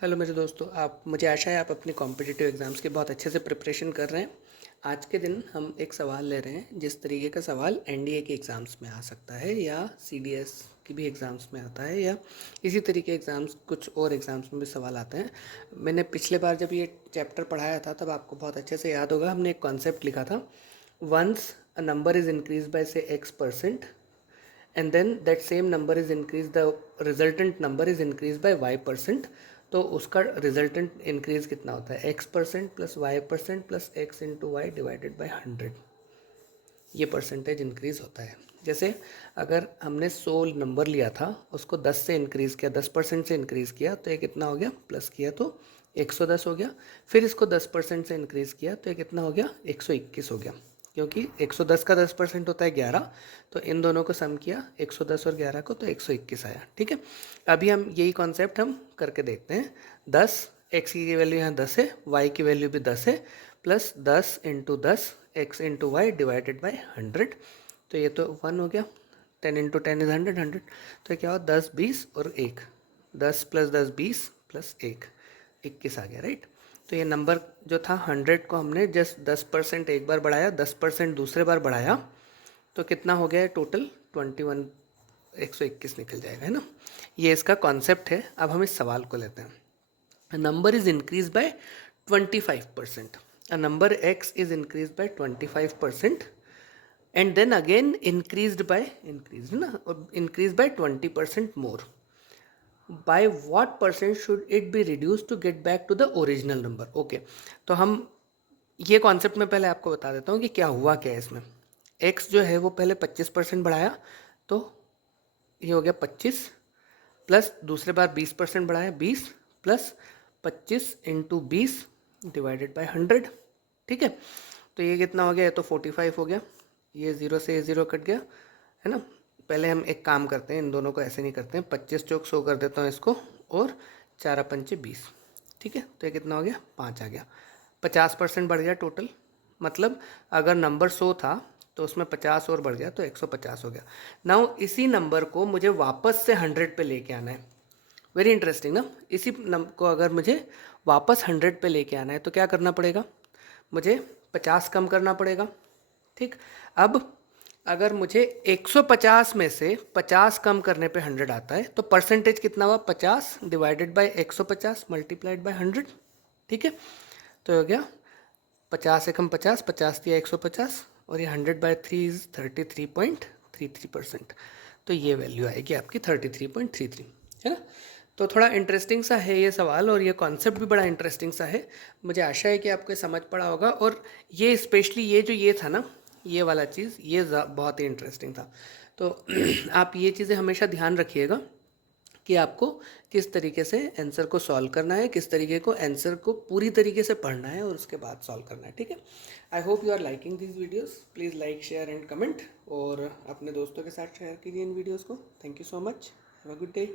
Hello मेरे दोस्तों, आप मुझे आशा है आप अपनी कॉम्पिटिटिव एग्ज़ाम्स की बहुत अच्छे से प्रिपरेशन कर रहे हैं। आज के दिन हम एक सवाल ले रहे हैं जिस तरीके का सवाल एनडीए के एग्ज़ाम्स में आ सकता है या सीडीएस की भी एग्ज़ाम्स में आता है या इसी तरीके एग्ज़ाम्स कुछ और एग्ज़ाम्स में भी सवाल आते हैं। मैंने पिछले बार जब ये चैप्टर पढ़ाया था तब आपको बहुत अच्छे से याद होगा, हमने एक कॉन्सेप्ट लिखा था। Once a number is increase by से x% and then that same number is increased, the resultant number is increased by y%, तो उसका रिजल्टेंट इंक्रीज कितना होता है x% plus y% plus x into y divided by 100। ये percentage increase होता है। जैसे अगर हमने 100 नंबर लिया था, उसको 10 से इंक्रीज़ किया, 10% से इंक्रीज़ किया तो ये कितना हो गया, प्लस किया तो 110 हो गया। फिर इसको 10% से इंक्रीज़ किया तो ये कितना हो गया, 121 हो गया। क्योंकि 110 का 10% होता है 11, तो इन दोनों को सम किया 110 और 11 को, तो 121 आया। ठीक है, अभी हम यही कॉन्सेप्ट हम करके देखते हैं। 10 एक्स की वैल्यू यहाँ 10 है, वाई की वैल्यू भी 10 है, plus 10 into 10 x into y divided by 100। तो ये तो 1 हो गया। 10 इंटू 10 इज 100, 100। तो क्या हुआ, 10 20 और 1, 10 प्लस 10 20 प्लस 1, 21 आ गया, राइट। तो ये नंबर जो था 100 को हमने जस्ट 10% एक बार बढ़ाया, 10% दूसरे बार बढ़ाया, तो कितना हो गया है टोटल 21, 121 निकल जाएगा, है ना। ये इसका कॉन्सेप्ट है। अब हम इस सवाल को लेते हैं। A number is increased by 25%. A number x is increased by 25% and then again increased by 20% more. By what percent should it be reduced to get back to the original number? Okay, तो हम ये concept में पहले आपको बता देता हूँ कि क्या हुआ क्या है इसमें। x जो है वो पहले 25% बढ़ाया, तो ये हो गया 25, प्लस दूसरे बार 20% बढ़ाया, 20 प्लस 25 इंटू 20 डिवाइडेड बाई 100। ठीक है, तो ये कितना हो गया, ये तो 45 हो गया। ये ज़ीरो से ये ज़ीरो कट गया, है ना। पहले हम एक काम करते हैं, इन दोनों को ऐसे नहीं करते हैं, 25 चौक 100 कर देता हूँ इसको, और 4 पंचे 20। ठीक है, तो ये कितना हो गया, 5 आ गया। 50% बढ़ गया टोटल, मतलब अगर नंबर 100 था तो उसमें 50 और बढ़ गया तो 150 हो गया। नाउ इसी नंबर को मुझे वापस से 100 पे लेके आना है। वेरी इंटरेस्टिंग ना। इसी नंबर को अगर मुझे वापस 100 पे लेके आना है तो क्या करना पड़ेगा, मुझे 50 कम करना पड़ेगा। ठीक, अब अगर मुझे 150 में से 50 कम करने पे 100 आता है तो परसेंटेज कितना हुआ, 50 डिवाइडेड बाय 150 मल्टीप्लाइड बाय 100। ठीक है, तो हो गया 50 एकम 50, 50 दिया 150, और ये 100/3 इज 33.33%। तो ये वैल्यू आएगी आपकी 33.33, है ना। तो थोड़ा इंटरेस्टिंग सा है ये सवाल, और ये कॉन्सेप्ट भी बड़ा इंटरेस्टिंग सा है। मुझे आशा है कि आपको समझ पड़ा होगा। और ये स्पेशली ये जो ये था ना, ये वाला चीज़, ये बहुत ही इंटरेस्टिंग था। तो आप ये चीज़ें हमेशा ध्यान रखिएगा कि आपको किस तरीके से आंसर को सॉल्व करना है, किस तरीके को आंसर को पूरी तरीके से पढ़ना है और उसके बाद सॉल्व करना है। ठीक है, I hope you are liking this videos. Please like, share and comment, और अपने दोस्तों के साथ शेयर कीजिए इन वीडियोस को। Thank you so much, have a good day.